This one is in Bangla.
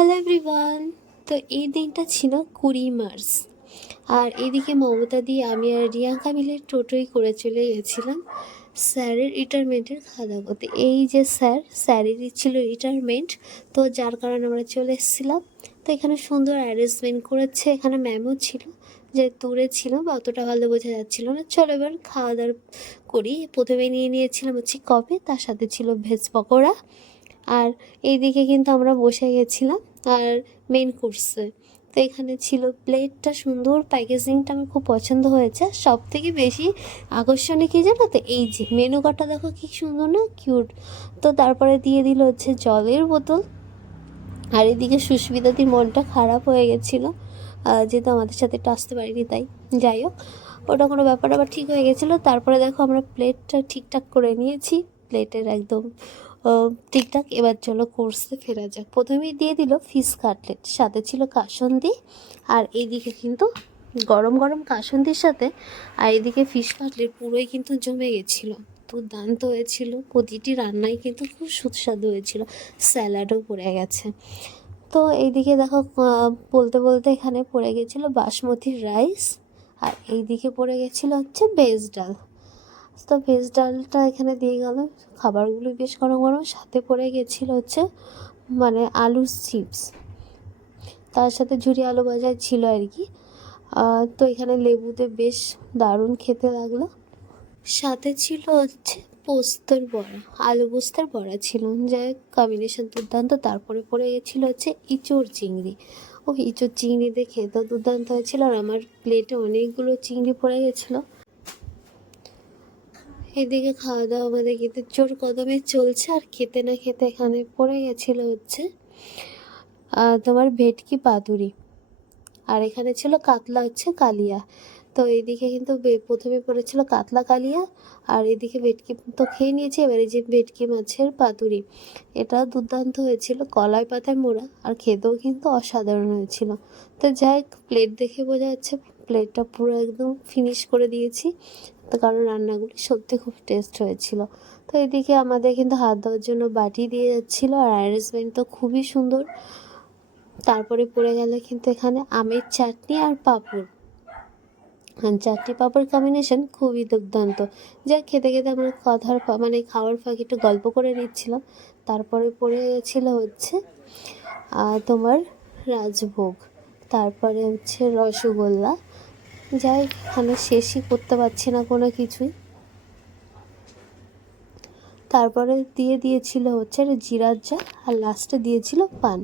Hello everyone. তো এই দিনটা ছিল 20 মার্চ, আর এদিকে মমতা দিয়ে আমি আর রিয়াঙ্কা মিলে টোটোই করে চলে গেছিলাম স্যারের রিটায়ারমেন্টের খাওয়া করতে। এই যে স্যারেরই ছিল রিটায়ারমেন্ট, তো যার কারণে আমরা চলে এসেছিলাম। তো এখানে সুন্দর অ্যারেঞ্জমেন্ট করেছে, এখানে ম্যামও ছিল, যে দূরে ছিল বা অতটা ভালো বোঝা যাচ্ছিল না। চলো এবার খাওয়া দাওয়া করি। প্রথমে নিয়েছিলাম হচ্ছে কফি, তার সাথে ছিল ভেজ পকোড়া, আর এইদিকে কিন্তু আমরা বসে গেছিলাম আর মেন কোর্সে। তো এখানে ছিল প্লেটটা, সুন্দর প্যাকেজিংটা আমার খুব পছন্দ হয়েছে। সব থেকে বেশি আকর্ষণীয় কী জানো তো, এই যে মেনু কার্ডটা দেখো কী সুন্দর না, কিউট। তো তারপরে দিয়ে দিল হচ্ছে জলের বোতল। আর এদিকে সুস্মিতাদির মনটা খারাপ হয়ে গেছিলো, যেহেতু আমাদের সাথে একটু আসতে পারিনি, তাই যাই হোক ওটা কোনো ব্যাপার, আবার ঠিক হয়ে গেছিলো। তারপরে দেখো আমরা প্লেটটা ঠিকঠাক করে নিয়েছি, প্লেটের একদম ঠিকঠাক। এবার চলো কোর্সে ফেরা যাক। প্রথমেই দিয়ে দিল ফিশ কাটলেট, সাথে ছিল কাসুন্দি, আর এইদিকে কিন্তু গরম গরম কাসুন্দির সাথে আর এদিকে ফিশ কাটলেট পুরোই কিন্তু জমে গেছিলো, দুর্দান্ত হয়েছিল। প্রতিটি রান্নাই কিন্তু খুব সুস্বাদু হয়েছিল, স্যালাডও পড়ে গেছে। তো এইদিকে দেখো বলতে বলতে এখানে পড়ে গেছিলো বাসমতি রাইস, আর এইদিকে পড়ে গেছিলো হচ্ছে ভেজ ডাল। তো ভেজ ডালটা এখানে দিয়ে গেল, খাবারগুলো বেশ গরম গরম, সাথে পড়ে গেছিলো হচ্ছে মানে আলুর চিপস, তার সাথে ঝুরি আলু ভাজা ছিল আর কি। তো এখানে লেবুতে বেশ দারুণ খেতে লাগলো। সাথে ছিল হচ্ছে পোস্তর বড়া, আলু পোস্তের বড়া ছিল, যাই কম্বিনেশন দুর্দান্ত। তারপরে পড়ে গেছিলো হচ্ছে ইঁচড় চিংড়ি। ও ইঁচড় চিংড়ি দিয়ে খেতেও দুর্দান্ত হয়েছিল, আর আমার প্লেটে অনেকগুলো চিংড়ি পড়ে গেছিলো। এদিকে খাওয়া দাওয়া আমাদের কিন্তু জোর কদমে চলছে, আর খেতে না খেতে এখানে পড়ে গেছিলো হচ্ছে তোমার ভেটকি পাতুরি, আর এখানে ছিল কাতলা হচ্ছে কালিয়া। তো এইদিকে কিন্তু প্রথমে পড়েছিল কাতলা কালিয়া, আর এদিকে ভেটকি তো খেয়ে নিয়েছি। এবার এই যে ভেটকি মাছের পাতুরি, এটা দুর্দান্ত হয়েছিল, কলাই পাতায় মোড়া, আর খেতেও কিন্তু অসাধারণ হয়েছিল। তো যাই প্লেট দেখে বোঝা যাচ্ছে প্লেটটা পুরো একদম ফিনিশ করে দিয়েছি, তো কারণ রান্নাগুলি সত্যি খুব টেস্ট হয়েছিল। তো এদিকে আমাদের কিন্তু হাত দেওয়ার জন্য বাটি দিয়ে যাচ্ছিলো, আর অ্যারেঞ্জমেন্ট তো খুবই সুন্দর। তারপরে পড়ে গেল কিন্তু এখানে আমের চাটনি আর পাঁপড়, চাটনি পাঁপড় কম্বিনেশন খুবই দুর্দান্ত। যা খেতে খেতে আমরা মানে খাওয়ার ফাঁকে একটু গল্প করে নিচ্ছিলাম। তারপরে পড়ে গেছিলো হচ্ছে তোমার রাজভোগ, তারপরে হচ্ছে রসগোল্লা। যাই এখানে শেষই করতে পারছি না কোনো কিছুই। তারপরে দিয়েছিল হচ্ছে জিরার চা, আর লাস্টে দিয়েছিল পান।